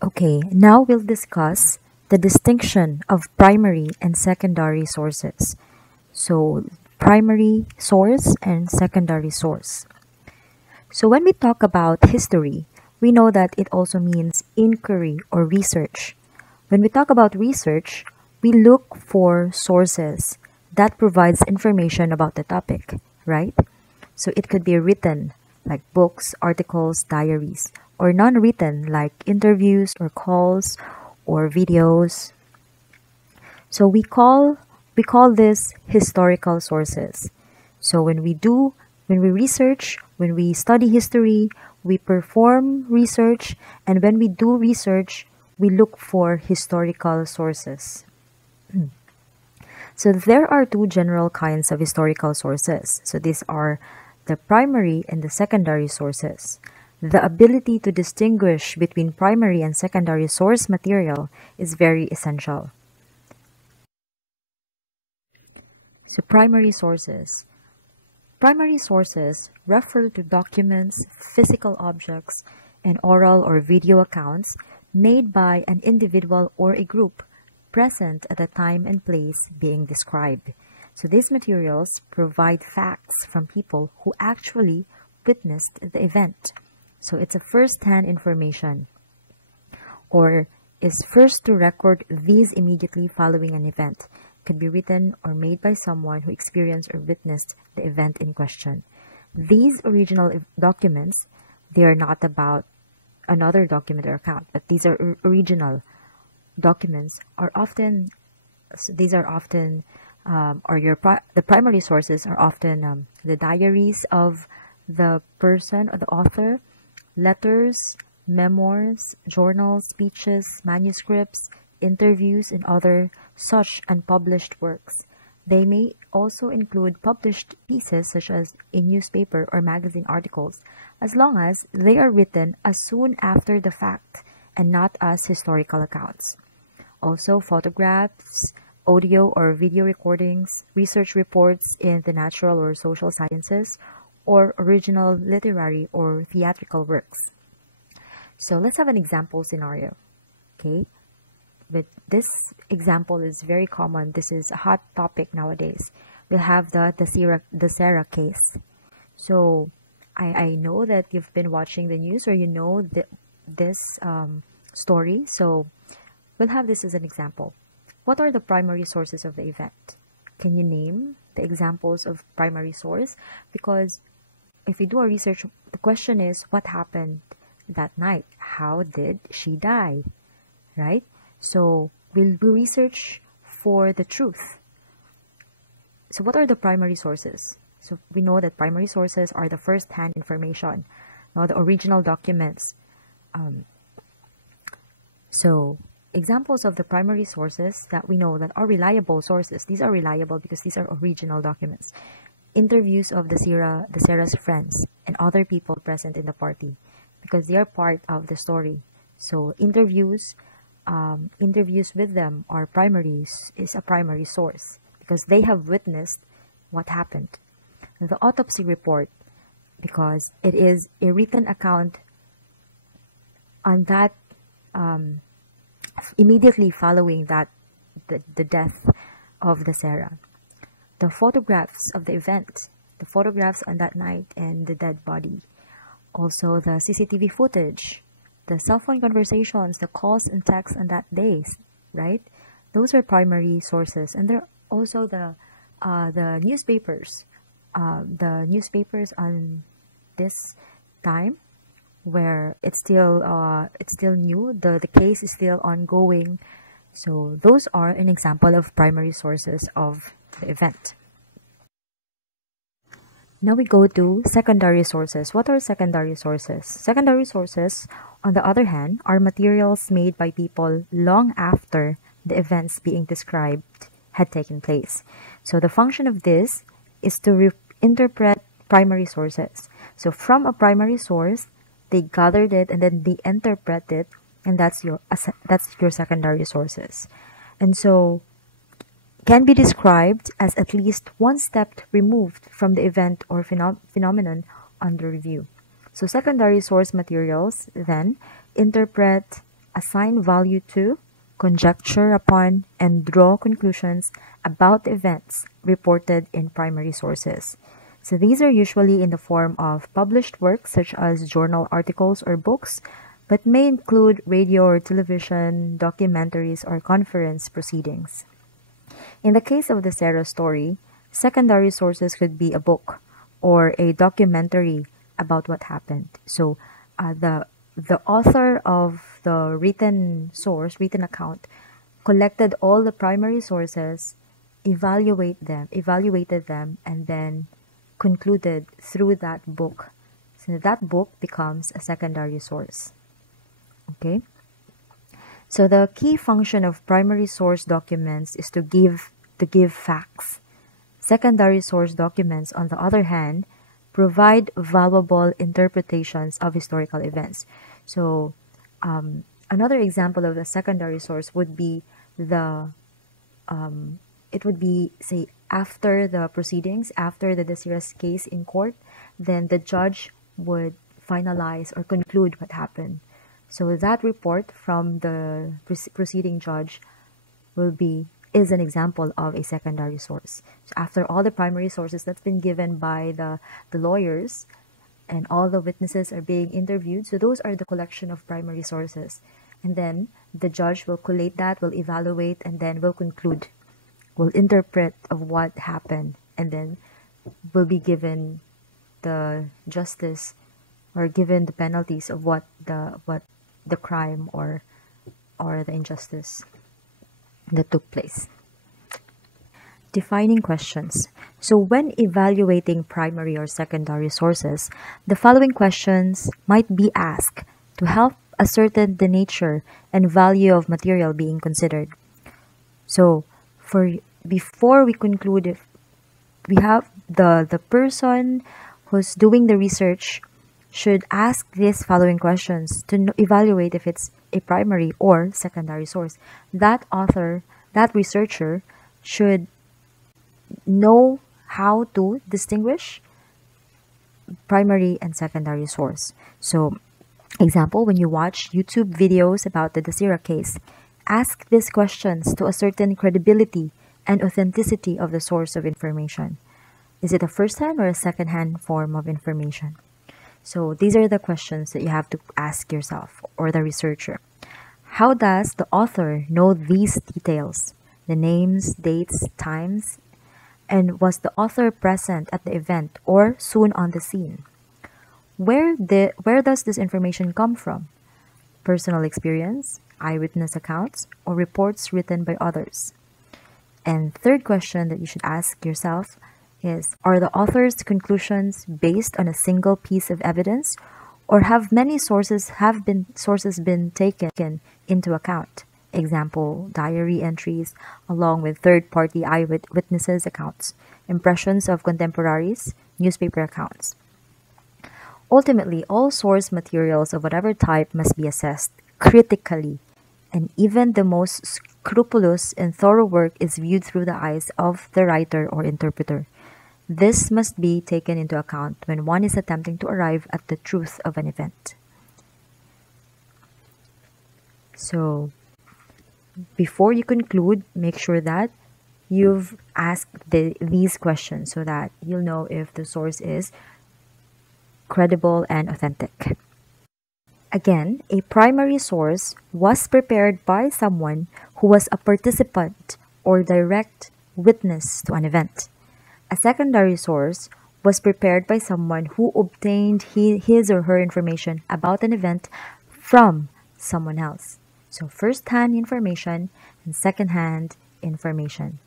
Okay, now we'll discuss the distinction of primary and secondary sources. So, primary source and secondary source. So, when we talk about history, we know that it also means inquiry or research. When we talk about research, we look for sources that provides information about the topic, right? So it could be written like books, articles, diaries, or non-written like interviews or calls or videos. So we call this historical sources. So when we research, when we study history, we perform research, and when we do research, we look for historical sources. So there are two general kinds of historical sources. So these are the primary and the secondary sources. The ability to distinguish between primary and secondary source material is very essential. So primary sources. Primary sources refer to documents, physical objects, and oral or video accounts made by an individual or a group present at the time and place being described. So these materials provide facts from people who actually witnessed the event. So it's a first-hand information, or is first to record these immediately following an event. Could be written or made by someone who experienced or witnessed the event in question. These original documents, they are not about another document or account, but these are original documents are often these are often the primary sources are often the diaries of the person or the author, letters, memoirs, journals, speeches, manuscripts, interviews, and other such unpublished works. They may also include published pieces such as a newspaper or magazine articles, as long as they are written as soon after the fact and not as historical accounts. Also, photographs, audio or video recordings, research reports in the natural or social sciences, or original literary or theatrical works. So let's have an example scenario. Okay, but this example is very common. This is a hot topic nowadays. We'll have the Sarah case. So I know that you've been watching the news, or you know this story. So we'll have this as an example. What are the primary sources of the event? Can you name the examples of primary source? Because if we do our research, the question is, what happened that night? How did she die? Right? So we'll research for the truth. So what are the primary sources? So we know that primary sources are the first-hand information, the original documents. So examples of the primary sources that we know that are reliable sources. These are reliable because these are original documents. Interviews of the Sarah's friends and other people present in the party, because they are part of the story. So interviews with them are is a primary source because they have witnessed what happened. The autopsy report, because it is a written account on that immediately following that the death of the Sarah. The photographs of the event, the photographs on that night and the dead body. Also the CCTV footage, the cell phone conversations, the calls and texts on that days, right? Those are primary sources. And there are also the newspapers. The newspapers on this time where it's still new, the case is still ongoing. So those are an example of primary sources of the event. Now we go to secondary sources. What are secondary sources? Secondary sources, on the other hand, are materials made by people long after the events being described had taken place. So the function of this is to interpret primary sources. So from a primary source, they gathered it and then they interpret it, and that's your secondary sources. And so can be described as at least one step removed from the event or phenomenon under review. So secondary source materials then interpret assign value to, conjecture upon, and draw conclusions about the events reported in primary sources. So these are usually in the form of published works such as journal articles or books, but may include radio or television, documentaries, or conference proceedings. In the case of the Sarah story, secondary sources could be a book or a documentary about what happened. So the author of the written account, collected all the primary sources, evaluated them, and then concluded through that book. So that book becomes a secondary source. Okay? So the key function of primary source documents is to give facts. Secondary source documents, on the other hand, provide valuable interpretations of historical events. So another example of the secondary source would be say after the proceedings, after the Desira's case in court, then the judge would finalize or conclude what happened. So that report from the proceeding judge is an example of a secondary source. So after all the primary sources that's been given by the lawyers and all the witnesses are being interviewed, so those are the collection of primary sources. And then the judge will collate that, will evaluate, and then will conclude, will interpret of what happened, and then will be given the justice or given the penalties of what the crime or the injustice that took place. Defining questions. So when evaluating primary or secondary sources, the following questions might be asked to help ascertain the nature and value of material being considered. So before we conclude, if we have the person who's doing the research should ask these following questions to evaluate if it's a primary or secondary source. That author, that researcher should know how to distinguish primary and secondary source. So, example, when you watch YouTube videos about the Desira case, ask these questions to ascertain credibility and authenticity of the source of information. Is it a first-hand or a second-hand form of information? So these are the questions that you have to ask yourself or the researcher. How does the author know these details? The names, dates, times, and was the author present at the event or soon on the scene? Where does this information come from? Personal experience, eyewitness accounts, or reports written by others? And third question that you should ask yourself is, are the author's conclusions based on a single piece of evidence, or have many sources been taken into account? Example, diary entries along with third-party eyewitnesses accounts, impressions of contemporaries, newspaper accounts. Ultimately, all source materials of whatever type must be assessed critically, and even the most scrupulous and thorough work is viewed through the eyes of the writer or interpreter. This must be taken into account when one is attempting to arrive at the truth of an event. So, before you conclude, make sure that you've asked these questions so that you'll know if the source is credible and authentic. Again, a primary source was prepared by someone who was a participant or direct witness to an event. A secondary source was prepared by someone who obtained his or her information about an event from someone else. So first-hand information and second-hand information.